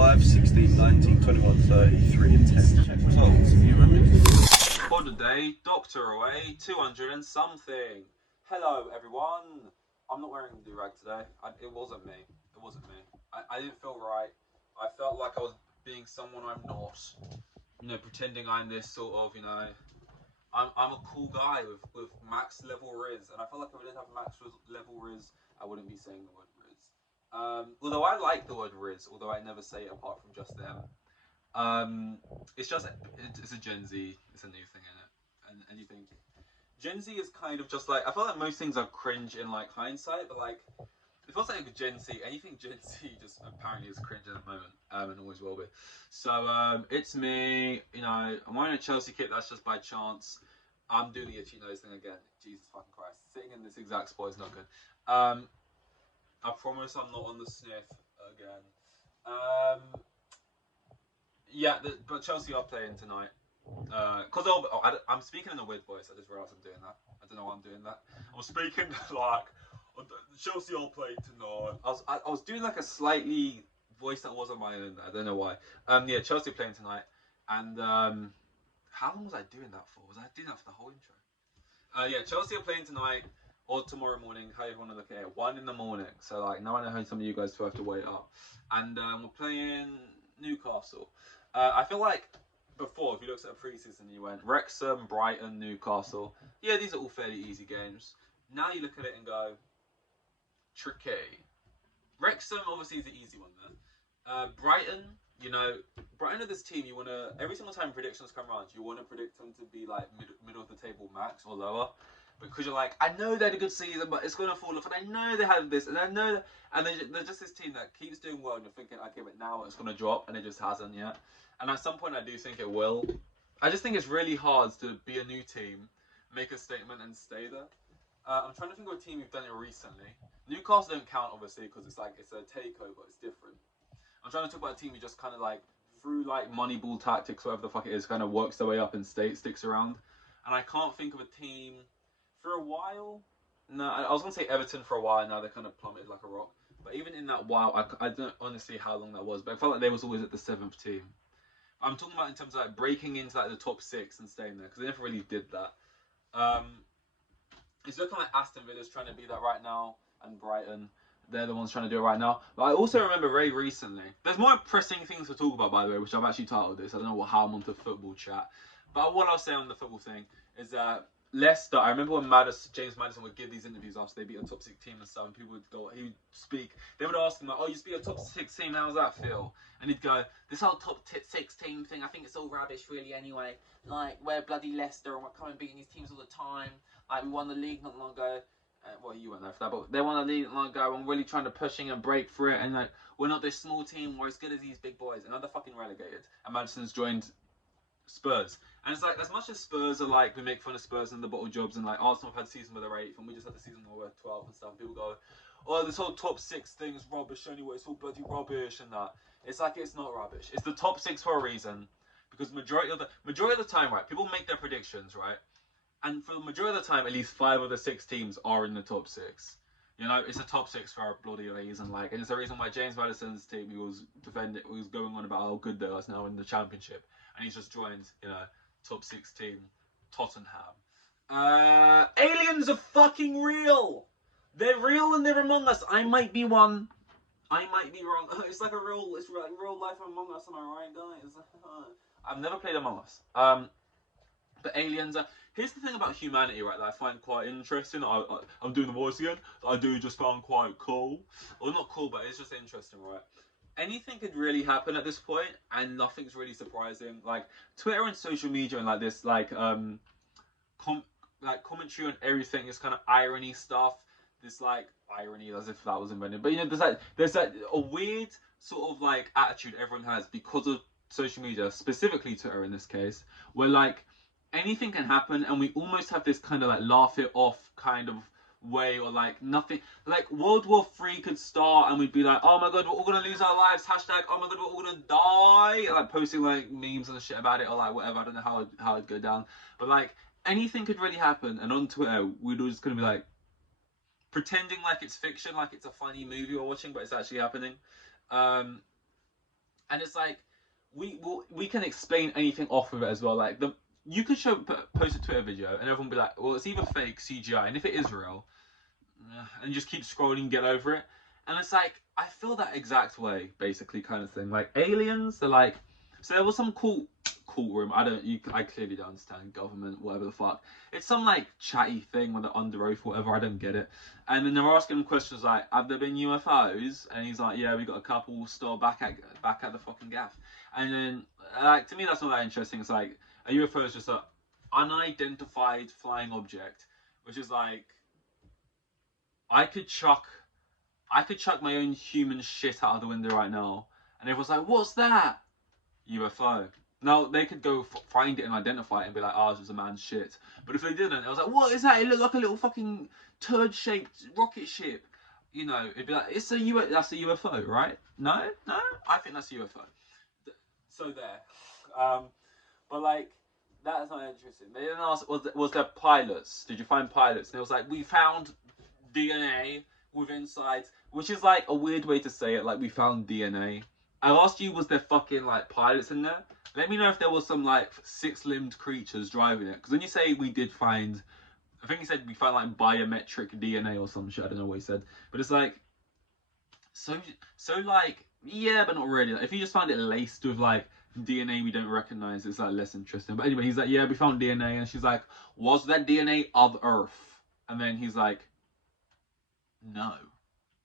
5, 16, 19, 21, 33 and 10. Check results. You remember? For the day, Doctor away, 200 and something. Hello everyone. I'm not wearing the do-rag today. It wasn't me. It wasn't me. I didn't feel right. I felt like I was being someone I'm not. You know, pretending I'm this sort of, you know, I'm a cool guy with max level Riz. And I felt like if I didn't have max level Riz, I wouldn't be saying the word Riz. Although I like the word Riz, although I never say it apart from just them. It's just, it's a Gen Z, it's a new thing in it. And you think, Gen Z is kind of just like, I feel like most things are cringe in like hindsight, but like, it feels like Gen Z, anything Gen Z just apparently is cringe at the moment, and always will be. So, it's me, you know, I'm wearing a Chelsea kit, that's just by chance. I'm doing the itchy nose thing again. Jesus fucking Christ. Sitting in this exact spot is not good. I promise I'm not on the sniff again. Yeah, but Chelsea are playing tonight. Because I'm speaking in a weird voice. I just realised I'm doing that. I don't know why I'm doing that. I'm speaking like Chelsea are playing tonight. I was doing like a slightly voice that wasn't my own. I don't know why. Yeah, Chelsea playing tonight. And how long was I doing that for? Was I doing that for the whole intro? Yeah, Chelsea are playing tonight or tomorrow morning. How you want to look at it? 1 in the morning. So like now I know how some of you guys still have to wait up. And we're playing Newcastle. I feel like before, if you looked at a pre-season, you went Wrexham, Brighton, Newcastle. Yeah, these are all fairly easy games. Now you look at it and go, tricky. Wrexham obviously is the easy one there. Brighton, you know, Brighton are this team you want to, every single time predictions come around, you want to predict them to be like middle of the table max or lower. Because you're like, I know they had a good season, but it's going to fall off. And I know they have this, and I know that, and they're just this team that keeps doing well, and you're thinking, okay, but now it's going to drop, and it just hasn't yet. And at some point, I do think it will. I just think it's really hard to be a new team, make a statement, and stay there. I'm trying to think of a team who've done it recently. Newcastle don't count, obviously, because it's like, it's a takeover, it's different. I'm trying to talk about a team who just kind of like, through like Moneyball tactics, whatever the fuck it is, kind of works their way up and sticks around. And I can't think of a team for a while. No, I was going to say Everton for a while, now they kind of plummeted like a rock. But even in that while, I don't honestly how long that was, but I felt like they was always at the 7th team. I'm talking about in terms of like breaking into like the top 6 and staying there, because they never really did that. It's looking like Aston Villa's trying to be that right now, and Brighton. They're the ones trying to do it right now. But I also remember very recently, there's more pressing things to talk about, by the way, which I've actually titled this. I don't know how I'm onto football chat. But what I'll say on the football thing is that Leicester, I remember when James Maddison would give these interviews after they beat a top 6 team and stuff, and people would go, he would speak, they would ask him like, oh, you beat a top 6 team, how does that feel? And he'd go, this whole top 6 team thing, I think it's all rubbish really anyway. Like, we're bloody Leicester and we're coming beating these teams all the time. Like, we won the league not long ago. Well, you weren't there for that, but they won the league not long ago and really trying to pushing and break through it. And like, we're not this small team, we're as good as these big boys. And now they're fucking relegated. And Maddison's joined Spurs. And it's like, as much as Spurs are like, we make fun of Spurs and the bottle jobs, and like Arsenal have had a season where they're 8th, and we just had the season where we're 12th and stuff. People go, oh, this whole top 6 thing is rubbish anyway, it's all bloody rubbish and that. It's like, it's not rubbish. It's the top 6 for a reason. Because majority of the time, right, people make their predictions, right? And for the majority of the time, at least 5 of the 6 teams are in the top 6. You know, it's a top 6 for a bloody reason. Like, and it's the reason why James Maddison's team, he was going on about how good they are now in the Championship, and he's just joined, you know, top 6 team, Tottenham. Aliens are fucking real. They're real and they're among us. I might be one. I might be wrong. It's like real life Among Us. Am I right, guys? I've never played Among Us. But aliens are. Here's the thing about humanity, right, that I find quite interesting. I'm doing the voice again. I do just find quite cool. Well, not cool, but it's just interesting, right? Anything could really happen at this point, and nothing's really surprising. Like Twitter and social media and like this, like commentary on everything is kind of irony stuff. This like irony, as if that was invented. But you know, there's a weird sort of like attitude everyone has because of social media, specifically Twitter in this case, where like anything can happen, and we almost have this kind of like laugh it off kind of way, or like nothing, like World War III could start and we'd be like, oh my god, we're all gonna lose our lives, hashtag oh my god, we're all gonna die, like posting like memes and shit about it, or like whatever. I don't know how it'd go down, but like anything could really happen, and on Twitter we'd all just gonna be like pretending like it's fiction, like it's a funny movie we're watching, but it's actually happening. And it's like we can explain anything off of it as well. Like you could post a Twitter video and everyone be like, well, it's either fake CGI, and if it is real, and just keep scrolling, get over it. And it's like I feel that exact way, basically, kind of thing. Like aliens, they're like, so there was some cool room. I clearly don't understand government, whatever the fuck. It's some like chatty thing where they're under oath, whatever. I don't get it. And then they're asking him questions like, "Have there been UFOs?" And he's like, "Yeah, we got a couple still back at the fucking gaff." And then, like, to me, that's not that interesting. It's like a UFO is just a unidentified flying object, which is like, I could chuck my own human shit out of the window right now, and everyone's like, "What's that?" UFO. Now they could go find it and identify it and be like, "Ours was a man's shit." But if they didn't, I was like, "What is that? It looked like a little fucking turd-shaped rocket ship." You know, it'd be like, "It's that's a UFO, right?" No, I think that's a UFO. So there. But like, that's not interesting. They didn't ask, was there pilots? Did you find pilots? And it was like, we found DNA within sites, which is like a weird way to say it. Like, we found DNA. I asked you, was there fucking like pilots in there? Let me know if there was some like six-limbed creatures driving it. Because when you say we did find, I think he said we found like biometric DNA or some shit. I don't know what he said, but it's like so like, yeah, but not really. Like, if you just found it laced with like DNA we don't recognize, it's like less interesting. But anyway, he's like, yeah, we found DNA, and she's like, was that DNA of Earth? And then he's like, no,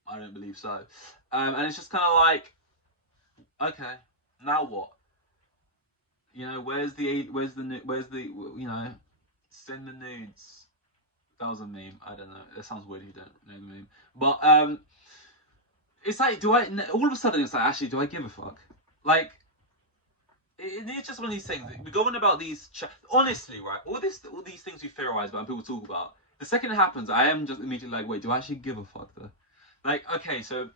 I don't believe so. And it's just kind of like, okay, now what? You know, where's the you know, send the nudes. That was a meme. I don't know. It sounds weird if you don't know the meme. But it's like, all of a sudden it's like, actually, do I give a fuck? Like, it's just one of these things. We go on about these. Honestly, right? All these things we theorize about and people talk about. The second it happens, I am just immediately like, wait, do I actually give a fuck though? Like, okay, so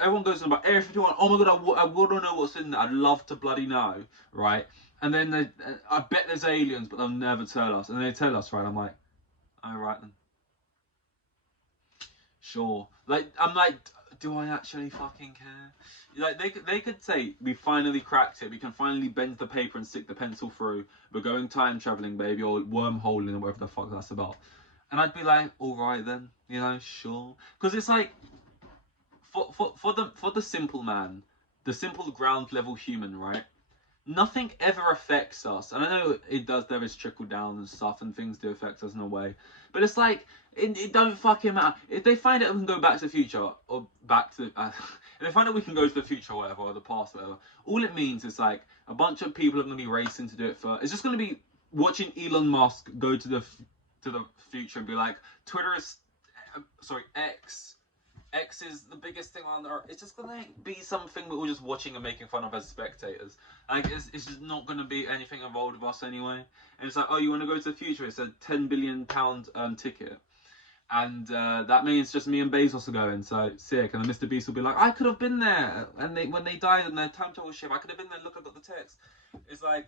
everyone goes on about Area 51. Oh my god, I want to know what's in there. I'd love to bloody know, right? And then I bet there's aliens, but they'll never tell us. And they tell us, right? I'm like, all right then, sure. Like, I'm like, do I actually fucking care? Like, they could say, we finally cracked it. We can finally bend the paper and stick the pencil through. We're going time traveling, baby, or wormholing, or whatever the fuck that's about. And I'd be like, all right then, you know, sure. Because it's like, for the simple man, the simple ground level human, right? Nothing ever affects us. And I know it does, there is trickle down and stuff, and things do affect us in a way. But it's like, it don't fucking matter. If they find out we can go back to the future, or back to, if they find out we can go to the future or whatever, or the past, whatever, all it means is like, a bunch of people are going to be racing to do it first. It's just going to be watching Elon Musk go to the future and be like, Twitter is, sorry, X is the biggest thing on earth. It's just gonna be something that we're just watching and making fun of as spectators. Like, it's just not gonna be anything involved with us anyway. And it's like, oh, you want to go to the future? It's a £10 billion ticket, and that means just me and Bezos are going. So sick. And then Mr. Beast will be like, I could have been there. And when they died in their time travel ship, I could have been there. Look, I got the text. It's like,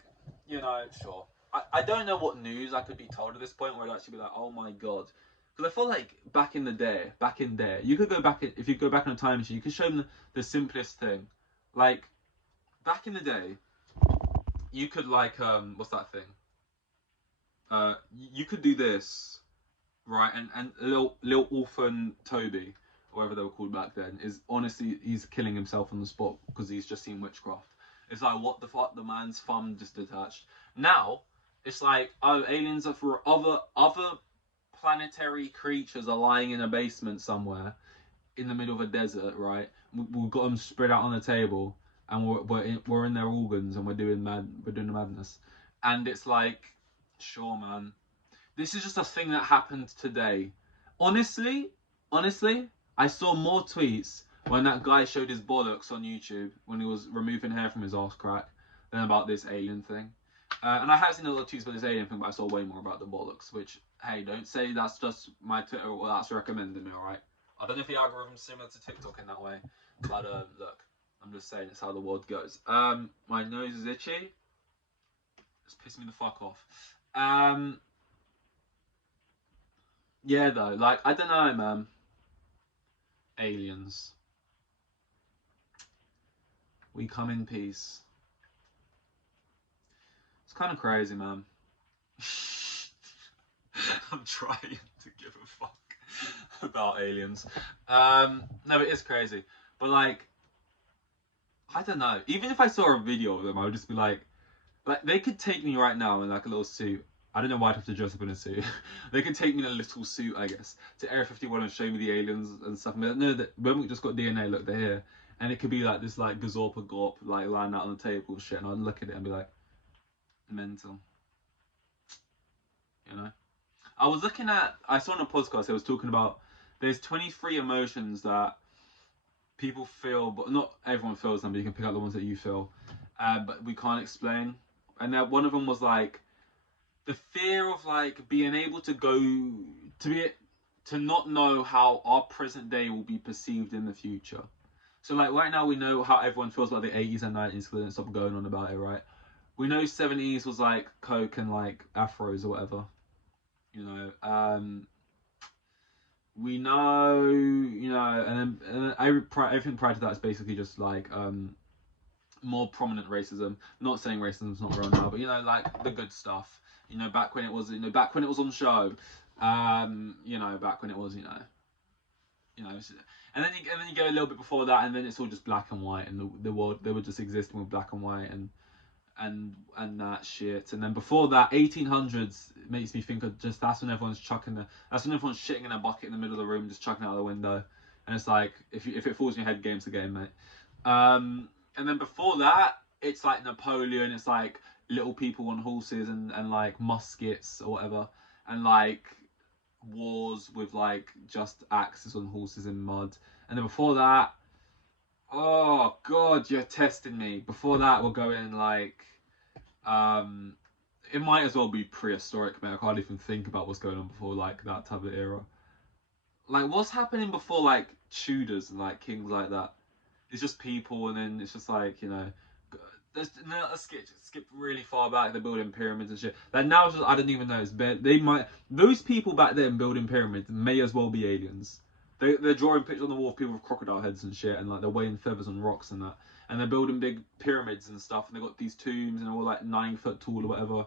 you know, sure. I don't know what news I could be told at this point where I'd actually be like, oh my god. Because I feel like back in there, you could go back, if you go back in a time machine, you could show them the simplest thing. Like, back in the day, you could like, what's that thing? You could do this, right? And little orphan Toby, or whatever they were called back then, is honestly, he's killing himself on the spot because he's just seen witchcraft. It's like, what the fuck? The man's thumb just detached. Now, it's like, oh, aliens are for other planetary creatures are lying in a basement somewhere in the middle of a desert, right? We've got them spread out on the table, and we're in their organs, and we're doing the madness. And it's like, sure, man, this is just a thing that happened today. Honestly, I saw more tweets when that guy showed his bollocks on YouTube when he was removing hair from his arse crack than about this alien thing. And I have seen a lot of tweets about this alien thing, but I saw way more about the bollocks, which, hey, don't say that's just my Twitter or that's recommending me, alright? I don't know if the algorithm's similar to TikTok in that way, but look, I'm just saying it's how the world goes. My nose is itchy. It's pissing me the fuck off. Yeah, though, like, I don't know, man. Aliens. We come in peace. It's kind of crazy, man. I'm trying to give a fuck about aliens. No, it is crazy. But like, I don't know. Even if I saw a video of them, I would just be like they could take me right now in like a little suit. I don't know why I'd have to dress up in a suit. They could take me in a little suit, I guess, to Area 51 and show me the aliens and stuff. I mean, no, that when we just got DNA, look, they're here. And it could be like this like Gazorpa Gorp like lying out on the table and shit, and I'd look at it and be like, mental. You know? I saw on a podcast, it was talking about there's 23 emotions that people feel, but not everyone feels them, but you can pick out the ones that you feel, but we can't explain. And that one of them was like the fear of like being able to go to not know how our present day will be perceived in the future. So like right now we know how everyone feels about the 80s and 90s because they didn't stop going on about it, right? We know 70s was like coke and like afros or whatever, you know. We know, you know, and then everything prior to that is basically just like more prominent racism. Not saying racism's not around now, but you know, like the good stuff. You know, back when it was, you know, back when it was on show. You know, back when it was, you know, and then you go a little bit before that, and then it's all just black and white, and the world they were just existing with black and white and that shit. And then before that, 1800s makes me think of just that's when everyone's shitting in a bucket in the middle of the room, just chucking it out the window. And it's like if it falls in your head, game's the game, mate. And then before that, it's like Napoleon. It's like little people on horses and like muskets or whatever, and like wars with like just axes on horses in mud. And then before that, oh god, you're testing me. Before that, we're going like, it might as well be prehistoric, man. I can't even think about what's going on before like that type of era. Like, what's happening before like Tudors and like kings like that? It's just people, and then it's just like, you know, let's skip really far back. They're building pyramids and shit. Like now, it's just, I don't even know. Those people back then building pyramids may as well be aliens. They're drawing pictures on the wall of people with crocodile heads and shit, and like they're weighing feathers on rocks and that, and they're building big pyramids and stuff, and they got these tombs and they're all like 9 foot tall or whatever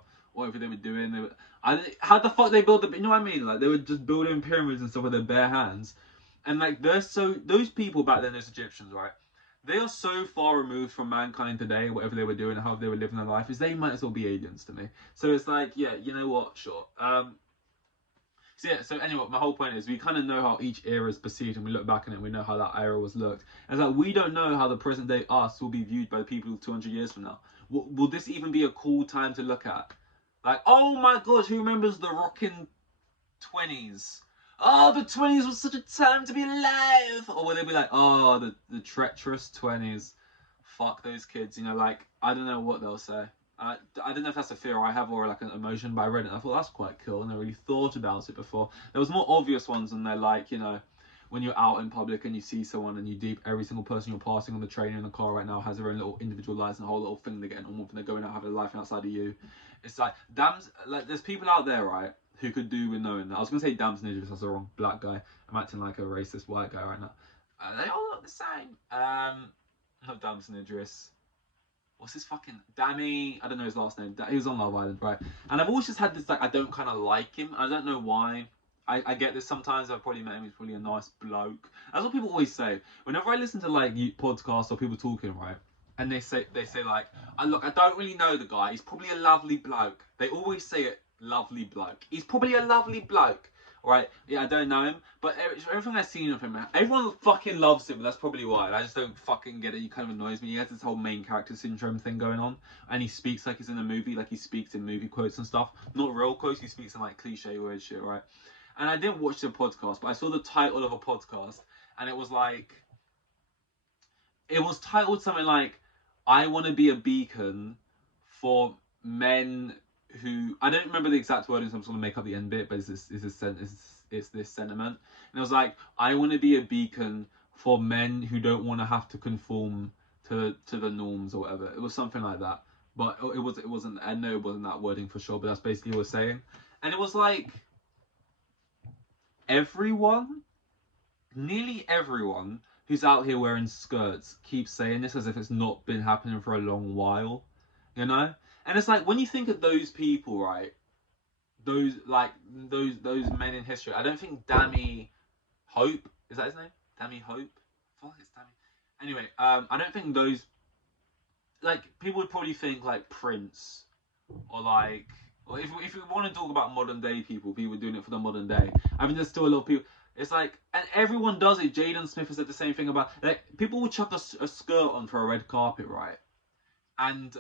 they were doing. How the fuck they build you know what I mean? Like they were just building pyramids and stuff with their bare hands, and like those people back then, those Egyptians, right? They are so far removed from mankind today, whatever they were doing, how they were living their life, is they might as well be aliens to me. So it's like, yeah, you know what? Sure. So anyway, my whole point is we kind of know how each era is perceived, and we look back on it and we know how that era was looked. And it's like we don't know how the present day us will be viewed by the people 200 years from now. Will this even be a cool time to look at? Like, oh my god, who remembers the rockin' 20s? Oh, the 20s was such a time to be alive. Or will they be like, oh, the treacherous 20s. Fuck those kids, you know, like, I don't know what they'll say. I don't know if that's a fear I have or like an emotion, but I read it and I thought that's quite cool, and I really thought about it before. There was more obvious ones, and they're like, you know, when you're out in public and you see someone and you deep, every single person you're passing on the train or in the car right now has their own little individual lives and a whole little thing they're getting on with, and they're going out having a life outside of you. It's like, damn, like there's people out there, right, who could do with knowing that. I was gonna say damn Idris, that's the wrong black guy. I'm acting like a racist white guy right now. They all look the same. Not Damson Idris. What's his fucking Dammy? I don't know his last name. He was on Love Island, right? And I've always just had this like I don't kind of like him. I don't know why. I get this sometimes. I've probably met him. He's probably a nice bloke. That's what people always say. Whenever I listen to like podcasts or people talking, right? And they say like, look, I don't really know the guy. He's probably a lovely bloke. They always say it, lovely bloke. He's probably a lovely bloke. Right, yeah, I don't know him, but everything I've seen of him, everyone fucking loves him, and that's probably why. I just don't fucking get it. He kind of annoys me. He has this whole main character syndrome thing going on, and he speaks like he's in a movie, like he speaks in movie quotes and stuff. Not real quotes, he speaks in like cliche word shit, right? And I didn't watch the podcast, but I saw the title of a podcast, and it was titled something like, I want to be a beacon for men who, I don't remember the exact wording, so I'm just going to make up the end bit, but it's this sentiment. And it was like, I want to be a beacon for men who don't want to have to conform to the norms or whatever. It was something like that. But it wasn't, I know it wasn't that wording for sure, but that's basically what it was saying. And it was like, nearly everyone who's out here wearing skirts keeps saying this as if it's not been happening for a long while, you know? And it's like, when you think of those people, right, those men in history, I don't think Dammy Hope, is that his name? Dammy Hope? I feel like it's Dammy. Anyway, I don't think those, like, people would probably think like Prince, or like, or if we want to talk about modern day people doing it for the modern day. I mean, there's still a lot of people. It's like, and everyone does it. Jaden Smith has said the same thing about, like, people would chuck a skirt on for a red carpet, right? And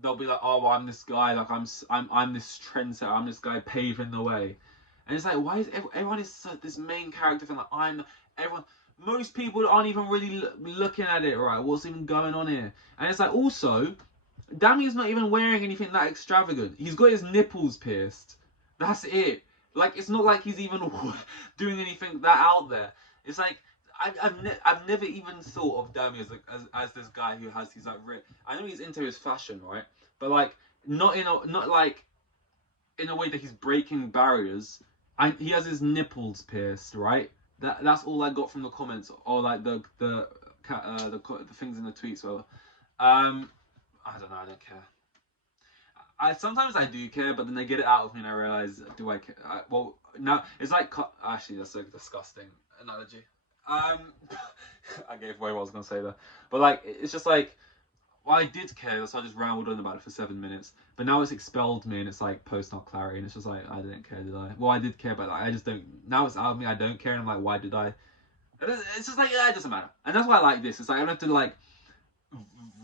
they'll be like, oh, well, I'm this guy, like I'm this trendsetter, I'm this guy paving the way. And it's like, why is everyone is this main character thing? Like, everyone. Most people aren't even really looking at it, right? What's even going on here? And it's like, also, Dammy's not even wearing anything that extravagant. He's got his nipples pierced. That's it. Like, it's not like he's even doing anything that out there. It's like, I've never even thought of Dammy as this guy who has these, like, I know he's into his fashion, right? But, like, not like in a way that he's breaking barriers. He has his nipples pierced, right? That's all I got from the comments, or like the things in the tweets. Whatever. I don't know. I don't care. Sometimes I do care, but then they get it out of me and I realize, do I care? Well, no, it's like, actually, that's a disgusting analogy. I gave away what I was gonna say there, but like, it's just like, well, I did care, so I just rambled on about it for 7 minutes. But now it's expelled me, and it's like post-nut clarity, and it's just like, I didn't care, did I? Well, I did care, but like, I just don't. Now it's out of me. I don't care, and I'm like, why did I? It's just like, yeah, it doesn't matter. And that's why I like this. It's like, I don't have to like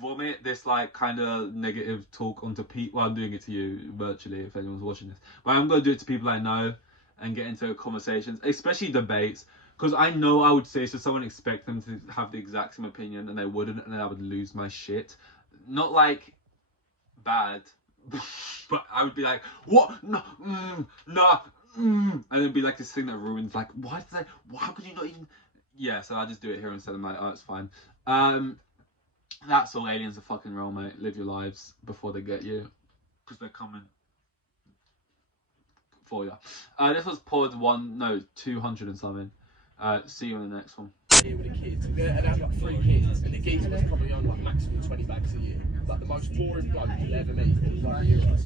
vomit this like kind of negative talk onto people. Well, I'm doing it to you virtually if anyone's watching this, but I'm gonna do it to people I know and get into conversations, especially debates. Because I know I would say, so someone expect them to have the exact same opinion and they wouldn't, and then I would lose my shit. Not like bad, but I would be like, what? No, nah, and it'd be like this thing that ruins, like, why did how could you not even? Yeah, so I just do it here instead of like, oh, it's fine. That's all. Aliens are fucking real, mate. Live your lives before they get you, because they're coming for you. This was pod 200 and something. See you in the next one. Here with the kids, and have like 3 kids, and the geezer was probably on like maximum 20 bags a year. Like the most boring bloke you'll ever meet, he was like a hero.